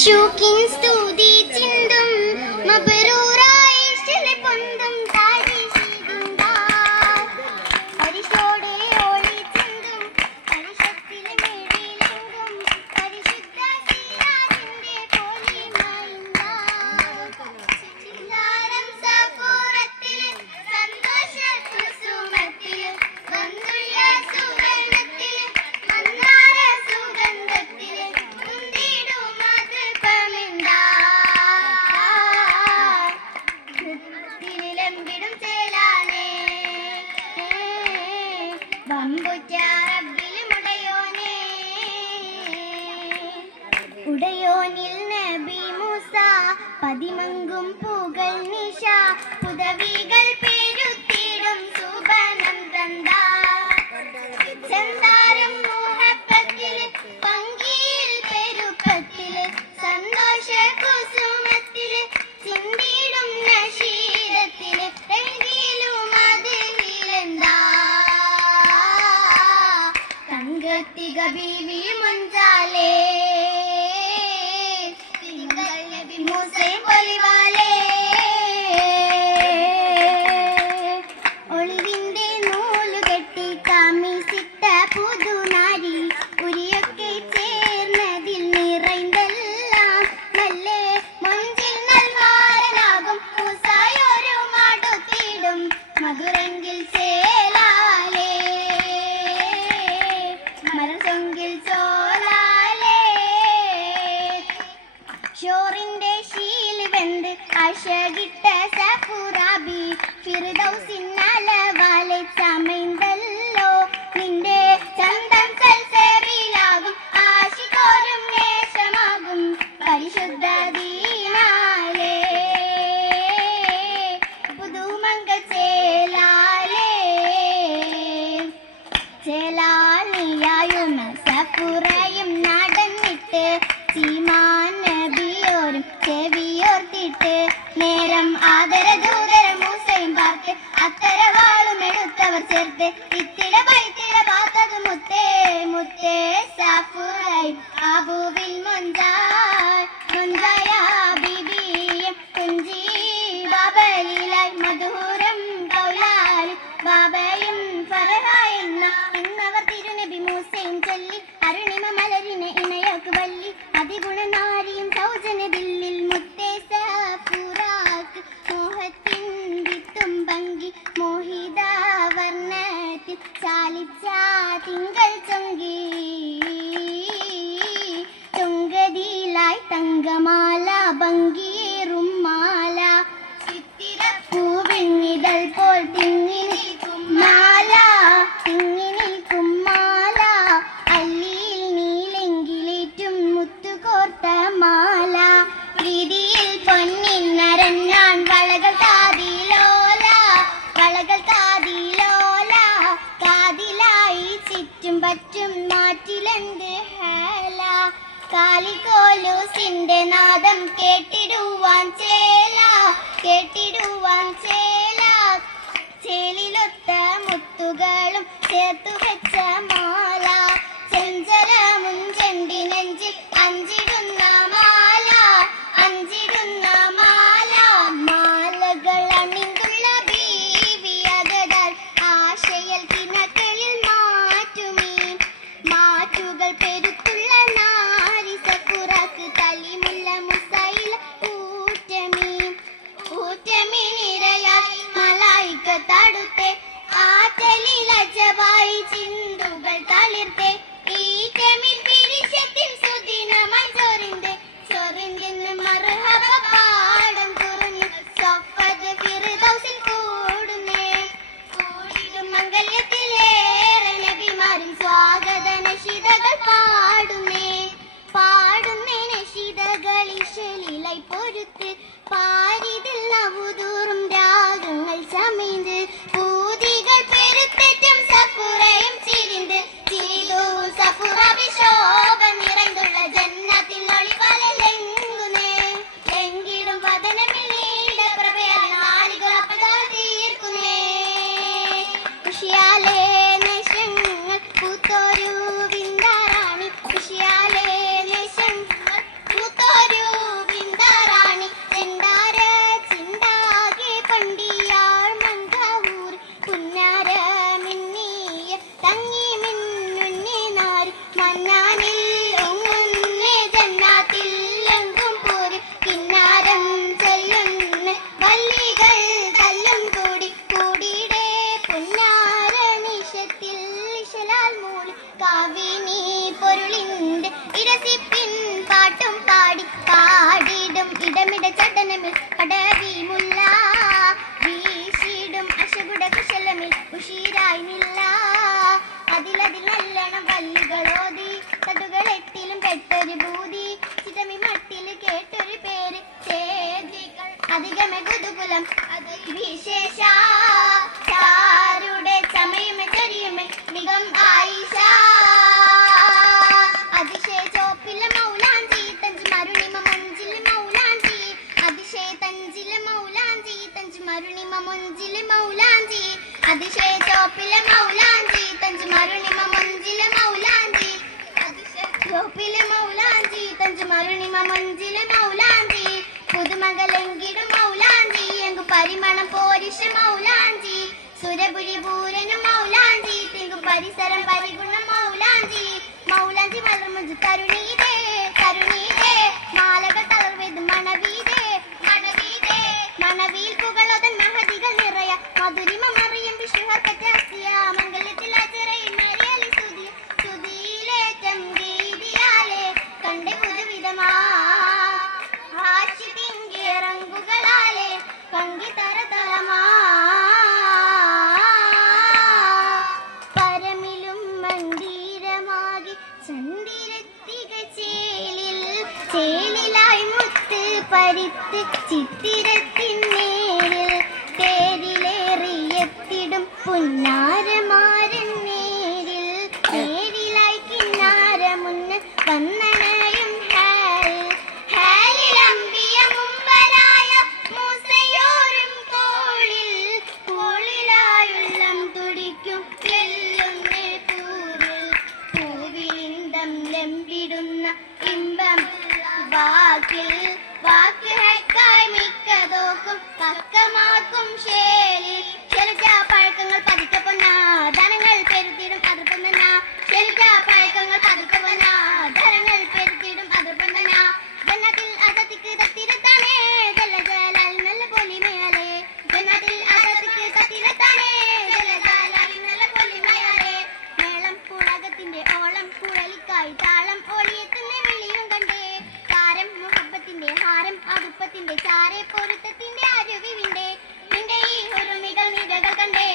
മഷൂക്കിൻ സ്തുതി ചിന്തും മബ്റൂറായി പൊന്തും താരിഷിദിന്ദാ പരിശോടെ ഓളി ചിന്തും പരിശത്തിലെ മേടിലെങ്കും പരിശുദ്ധ സിറാജിന്റെ പോലിമയിന്ദാ ചിന്താരം സഫൂറത്തിൽ സന്തോഷ കുസുമത്തിൽ വന്നുള്ള സുഗന്ധത്തിൽ മന്നാര സുഗന്ധത്തിൽ ഉടയോനിൽ നബി മൂസ പതിമങ്കും പുകൾ നിശ പുതവികൾ പെരുത്തിടും സുബനം തന്താ ചന്താരം മുഹബത്തിൽ പങ്കിയിൽ പെരുപ്പത്തിൽ സന്തോഷ കുസുമത്തിൽ ചിന്തിടും നശീരത്തിൽ എഴുതിയിലും അതിലെന്താ തങ്കത്തിക ബീവി മുഞ്ചാലേ ഒളിവിന്റെ നൂല് കെട്ടി കാമിസിട്ട പുതുനാരി ഉരിയൊക്കെ ചേർന്നതിൽ നിറൈന്തെല്ലാം നല്ലേ മൊഞ്ചിൽ നൽവാരനാകും മൂസായൊരു മടുത്തിടും മധുരങ്കിൽ ചേലാലേ മരസൊങ്കിൽ ചോലാലേ ഷോറിന്റെ ശീൽ വെന്ത് അശകിട്ട സഫുറാബി ഫിർദൗസിന്നലവാലെ ചമൈന്തല്ലോ നിന്റെ ചന്തം സൽസബിലാകും ആശികോരും നേശമാകും പരിശുദ്ധ ദീനാലേ പുതുമങ്ക ചേലാലേ ചേലാലിയായും സഫുറയും നടന്നിട്ട് ചീമാൻ നബിയോരും ചെവിയോർത്തിട്ട് നേരം ആദരദൂതര മൂസയും പാർത്ത് അത്തരവാളും എടുത്തവർ ചേർത്ത് ഇത്തിട പൈത്തിട പാത്തത് മുത്തേ മുത്തേ സഫുറയും അബുവിൻ മൊഞ്ചായ ബിബിയും കുഞ്ചി ബാബലിലായി മധുരം കൗലാൽ ബാബയും ഫറഹായ എന്നവർ തിരുനബി മൂസയും ചൊല്ലി അരുണിമ മലരിനെ ഇണയോക്ക് വല്ലി അതിഗുണനാരിയും സൗജന ദില്ലിൽ മുത്തേ സഫുറാക്ക് മോഹത്തിൻ വിത്തും ഭംഗി മോഹിത വർണ്ണത്തിൽ ചാലിച്ച തിങ്കൾ ചൊങ്കതിലായി തങ്കമാല ഭംഗീറും മാല ചിത്തിരപ്പൂവിണ്ണിതൾ പോൽ തിങ്ങി നിൽക്കും മാല തിങ്ങി നിൽക്കും മാല അല്ലിയിൽ നീലെങ്കിലേറ്റും മുത്തുകോർത്ത മാല പ്രീതിയിൽ പൊന്നിൻ നരഞ്ഞാൻ വളകൾ താതിലോല കാതിലായി ചുറ്റും പറ്റും നാട്ടിലെന്ത് ഹേല കാലിക്കോലൂസിന്റെ നാദം കേട്ടിടുവാൻ ചേല ചേലിലൊത്ത മുത്തുകളും ചേർത്തു വെച്ച മാല ചെഞ്ചലമും ചെണ്ടി നെഞ്ചിൽ അഞ്ചിടുന്ന മാല മാലകൾ അണിന്തുള്ള ബീവിയകതാൽ ആശയൽ കിണക്കളിൽ മാറ്റുകൾ പെരുത്തുള്ള നാരി സഫുറാക്ക് തലിമുള്ള മുസൈല ഊറ്റമീനിരയായി മലായിക്ക തടുത്തെ ആറ്റലിലജബായി ചിന്തുകൾ ചുടമിട ചടനമിൽ കടവി മുല്ല വീശിടും അശകുട കുശലമിൽ ഉഷീരായി നില്ല അതിലതിൽ നല്ലണം വല്ലുകളോതി തടുകൾ എട്ടിലും പെട്ടൊരു ഭൂതി ചിതമി മട്ടിൽ കേട്ടൊരു പേര് ചേതികൾ അധികമേ കുതുകുലം അത് വിശേഷ ചാരുടെ ചമയമേ ചരിയമേ മികം ആയിഷ അതിശയ ചോപ്പില മൗലാഞ്ചി തഞ്ച് മരുണിമ മൊഞ്ചിൽ മൗലാഞ്ചി അതിശയ തഞ്ചില മൗലാഞ്ചി തഞ്ച് മരുണിമ മൊഞ്ചിൽ മൗലാഞ്ചി അതിശയ ചോപ്പില മൗലാഞ്ചി തഞ്ച് മരുണിമ മൊഞ്ചിൽ മൗലാഞ്ചി അതിശയ ചോപ്പില മൗലാഞ്ചി തഞ്ച് മരുണിമ മൊഞ്ചിൽ മൗലാഞ്ചി പുതുമകളെങ്കിലും മൗലാഞ്ചി എങ്കു പരിമണം പോരിഷ മൗലാഞ്ചി സുരപുരി പൂരനും മൗലാഞ്ചി തിങ്കു പരിസരം പരിഗുണം മൗലാഞ്ചി മൗലാഞ്ചി മലർമുഞ്ചു തരുണീതേ തരുണീതേ മാലകൾ തളർവേത് മണവീതേ മണവീതേ മണവീൽ പുകളതൻ മഹതികൾ നിറയ മധുരിമ മറിയം വിഷുഹർക്കറ്റാസിയ മംഗലത്തിൽ അജറയിൽ മരിയലി സുതി സുതിയിലേറ്റം ഗീതിയാലേ കണ്ട് പുതുവിധമാ ിറങ്ങുകളാലേ കങ്കി തരതലമാ പരമിലും മന്ദിരമാകി ചന്ദിരത്തിക ചേലിൽ ചേലിലായി മുത്ത് പരിത്ത് ചിത്തിരത്തിന്നേരിൽ തേരിലേറിയെത്തിടും പുന്നാരമാരൻ നേരിൽ നേരിലായി കിന്നാര മുന്ന് വന്നണയും ഇമ്പം വാക്കിൽ വാക്ക് ഹെക്കായി മിക്കതോക്കും പക്കമാക്കും ശേലിൽ ചെലുറ്റ പഴക്കങ്ങൾ പതിക്കപ്പൊന്ന ധനങ്ങൾ പെരുത്തിടും അതിർപ്പന്തന ചെലുറ്റ പഴക്കങ്ങൾ പതിക്കപ്പൊന്ന ധനങ്ങൾ പെരുത്തിടും അതിർപ്പന്തന ജന്നത്തിൽ അതത്തിക്ക് തത്തിരത്താനേ ജല ജലാൽ നല്ല പൊലിമയാലേ ജന്നത്തിൽ അതത്തിക്ക് തത്തിരത്താനേ ജല ജലാൽ നല്ല പൊലിമയാലേ മേളം പുളകത്തിന്റെ ഓളം കുഴലിക്കായി താളം ഓളിയെത്തുന്ന വിളിയും കണ്ടേ താരം മുഹബത്തിന്റെ ഹാരം അതുപ്പത്തിന്റെ ചാരെ പൊരുത്തത്തിന്റെ അരുവിവിന്റെ നിന്റെ ഈ ഒരുമികൾ നിരകൾ കണ്ടേ